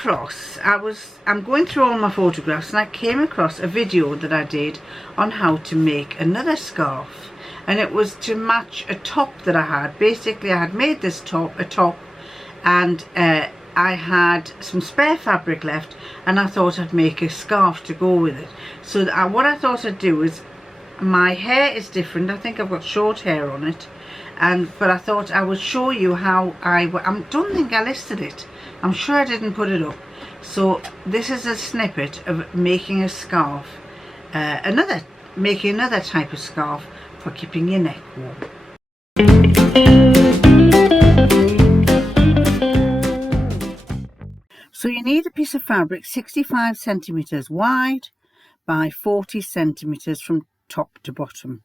across, I'm going through all my photographs, and I came across a video that I did on how to make another scarf, and it was to match a top that I had. Basically, I had made this top a top, and I had some spare fabric left, and I thought I'd make a scarf to go with it. So what I thought I'd do is, my hair is different. I think I've got short hair on it, but I thought I would show you how I don't think I listed it. I'm sure I didn't put it up. So this is a snippet of making a scarf, making another type of scarf for keeping your neck warm. So you need a piece of fabric 65 centimeters wide by 40 centimeters from top to bottom,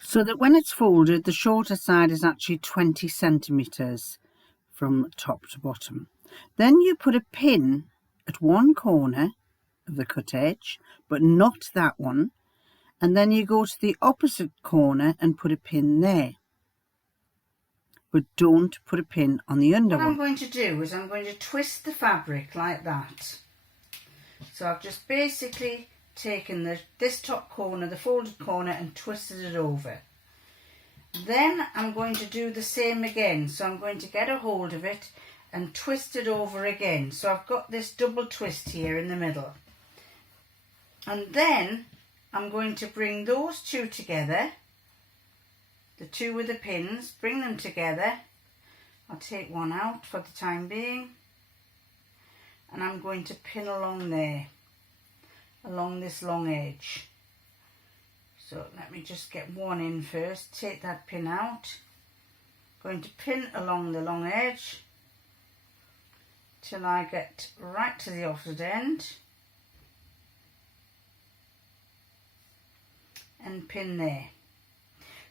so that when it's folded, the shorter side is actually 20 centimeters from top to bottom. Then you put a pin at one corner of the cut edge, but not that one, and then you go to the opposite corner and put a pin there, but don't put a pin on the under one. What I'm going to do is I'm going to twist the fabric like that. So I've just basically taken this top corner, the folded corner, and twisted it over. Then I'm going to do the same again. So I'm going to get a hold of it and twist it over again. So I've got this double twist here in the middle. And then I'm going to bring those two together, the two with the pins, bring them together. I'll take one out for the time being, and I'm going to pin along there, along this long edge. So let me just get one in first, take that pin out, going to pin along the long edge till I get right to the opposite end and pin there.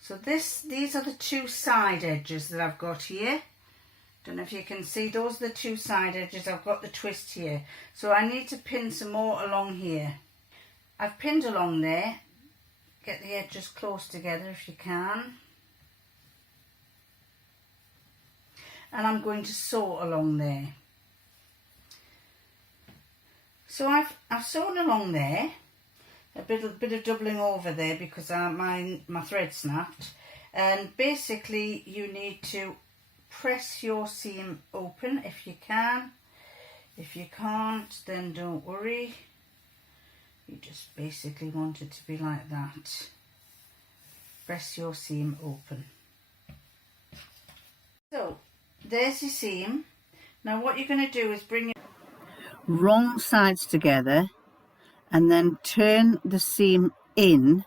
So these are the two side edges that I've got here. Don't know if you can see, those are the two side edges. I've got the twist here, so I need to pin some more along here. I've pinned along there. Get the edges close together if you can, and I'm going to sew along there. So I've sewn along there, a bit of doubling over there because my thread snapped, and basically you need to press your seam open if you can. If you can't, then don't worry. You just basically want it to be like that. Press your seam open. So there's your seam. Now what you're going to do is bring your wrong sides together and then turn the seam in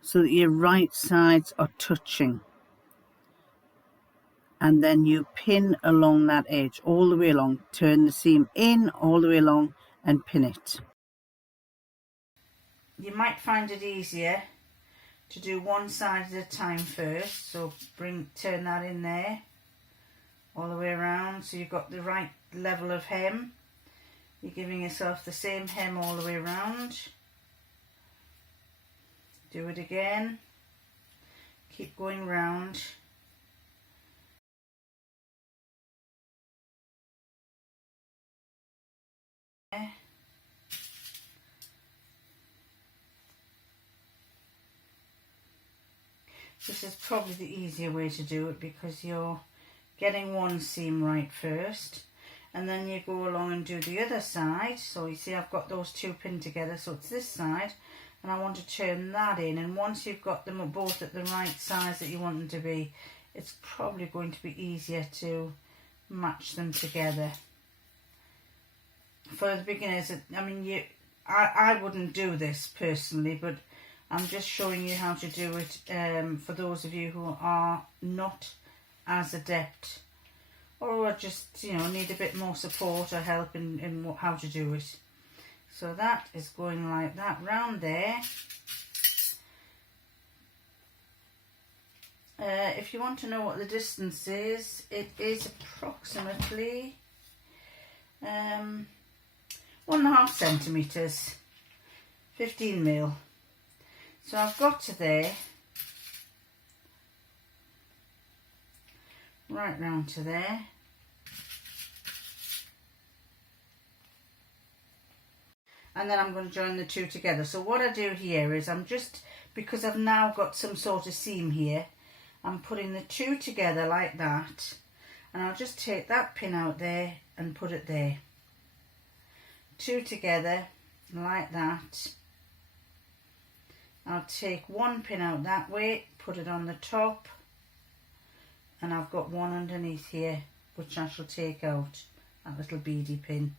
so that your right sides are touching, and then you pin along that edge all the way along. Turn the seam in all the way along and pin it. You might find it easier to do one side at a time first, so turn that in there all the way around so you've got the right level of hem. You're giving yourself the same hem all the way around. Do it again, keep going round. This is probably the easier way to do it because you're getting one seam right first, and then you go along and do the other side. So you see I've got those two pinned together, so it's this side, and I want to turn that in, and once you've got them both at the right size that you want them to be, it's probably going to be easier to match them together. For the beginners, I mean, I wouldn't do this personally, but I'm just showing you how to do it for those of you who are not as adept, or just, you know, need a bit more support or help in how to do it. So that is going like that round there. If you want to know what the distance is, it is approximately 1.5 centimeters, 15 mil. So I've got to there, right round to there, and then I'm going to join the two together. So what I do here is because I've now got some sort of seam here, I'm putting the two together like that, and I'll just take that pin out there and put it there. Two together like that. I'll take one pin out that way, put it on the top, and I've got one underneath here which I shall take out, that little beady pin.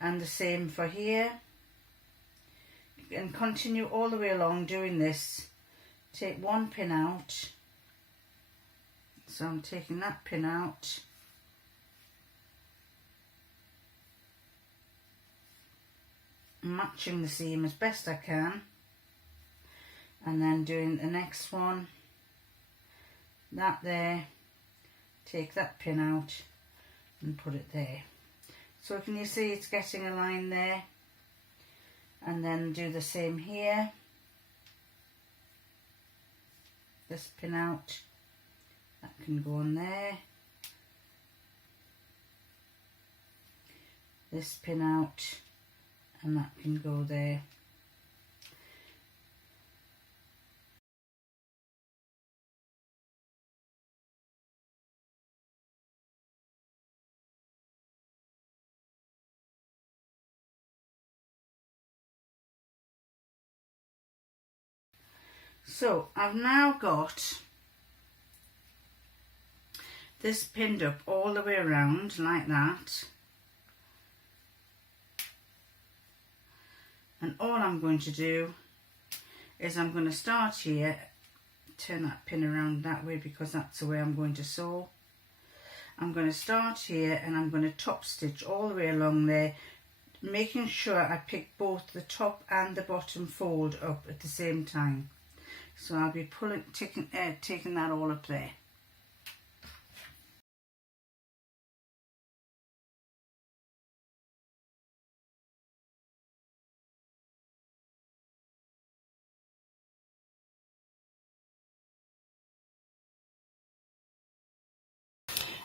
And the same for here, and continue all the way along doing this. Take one pin out, so I'm taking that pin out, matching the seam as best I can, and then doing the next one, that there, take that pin out and put it there. So can you see it's getting a line there, and then do the same here, this pin out, that can go on there, this pin out, and that can go there. So I've now got this pinned up all the way around like that, and all I'm going to do is I'm going to start here, turn that pin around that way because that's the way I'm going to sew. I'm going to start here and I'm going to top stitch all the way along there, making sure I pick both the top and the bottom fold up at the same time. So I'll be taking that all up there.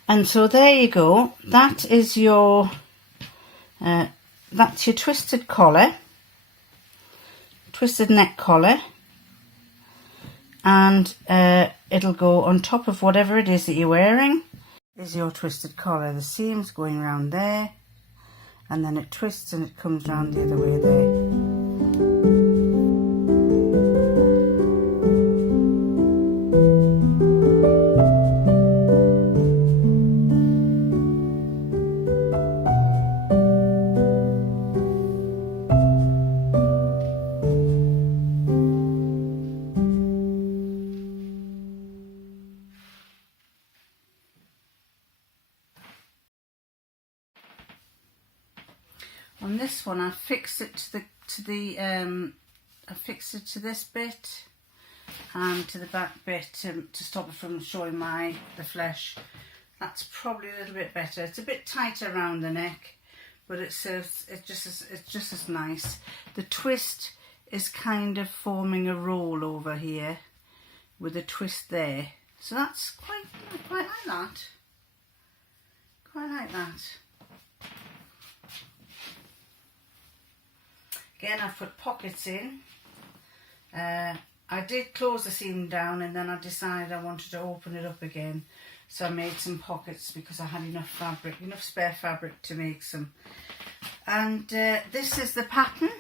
And so there you go. That is your that's your twisted collar, twisted neck collar, and it'll go on top of whatever it is that you're wearing. Is your twisted collar. The seam's going around there, and then it twists and it comes round the other way there. On this one, I fixed it I fixed it to this bit and to the back bit to stop it from showing the flesh. That's probably a little bit better. It's a bit tighter around the neck, but it's just as nice. The twist is kind of forming a roll over here with a twist there, so that's quite like that. Quite like that. Again, I've put pockets in. I did close the seam down and then I decided I wanted to open it up again. So I made some pockets because I had enough fabric, enough spare fabric to make some. And this is the pattern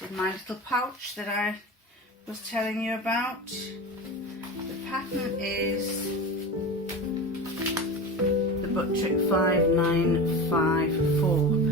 with my little pouch that I was telling you about. The pattern is the Butterick 5954.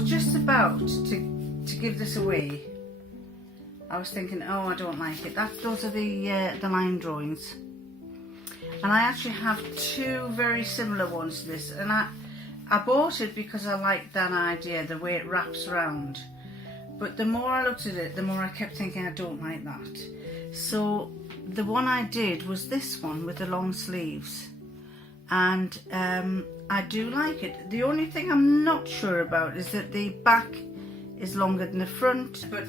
was just about to give this away. I was thinking, oh, I don't like it. Those are the line drawings. And I actually have two very similar ones to this. And I bought it because I liked that idea, the way it wraps around. But the more I looked at it, the more I kept thinking, I don't like that. So the one I did was this one with the long sleeves. And I do like it. The only thing I'm not sure about is that the back is longer than the front. But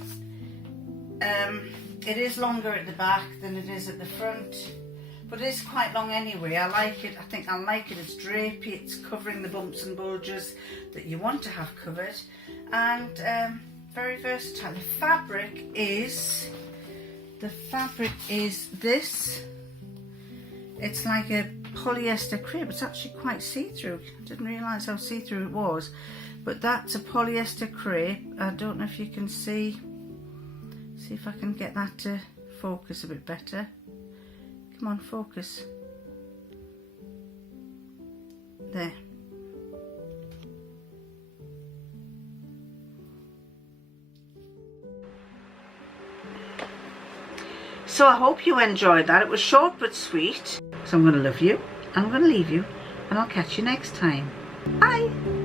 it is longer at the back than it is at the front. But it is quite long anyway. I like it. I think I like it. It's drapey. It's covering the bumps and bulges that you want to have covered. And very versatile. The fabric is this. It's like a polyester crepe. It's actually quite see-through. I didn't realise how see-through it was. But that's a polyester crepe. I don't know if you can see. See if I can get that to focus a bit better. Come on, focus. There. So I hope you enjoyed that. It was short but sweet. So I'm going to love you, and I'm going to leave you, and I'll catch you next time. Bye!